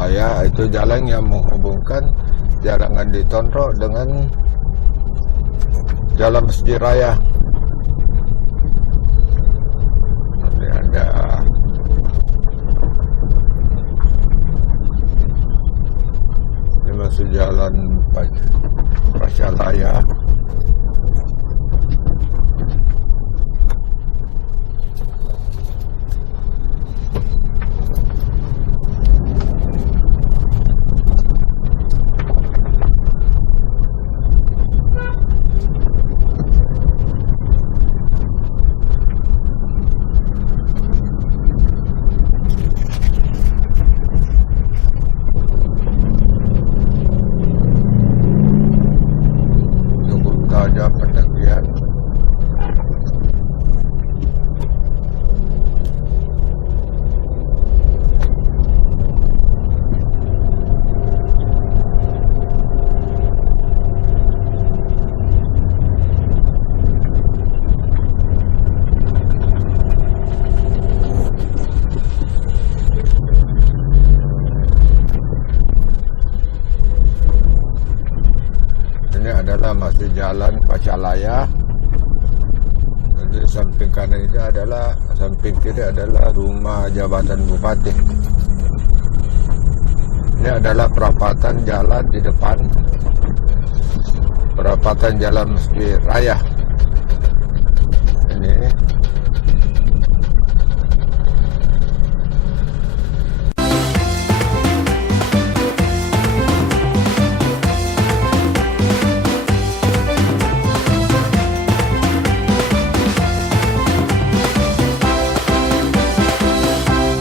Pashalaya itu jalan yang menghubungkan Jalan Andi Tondro dengan Jalan Masjid Raya. Ini ada ini masuk Jalan Pashalaya. Ada pendakian. Ini adalah masih Jalan Pashalaya. Jadi samping kanan itu adalah, samping kiri adalah rumah jabatan bupati. Ini adalah perapatan jalan di depan, perapatan Jalan Masjid Raya. Ini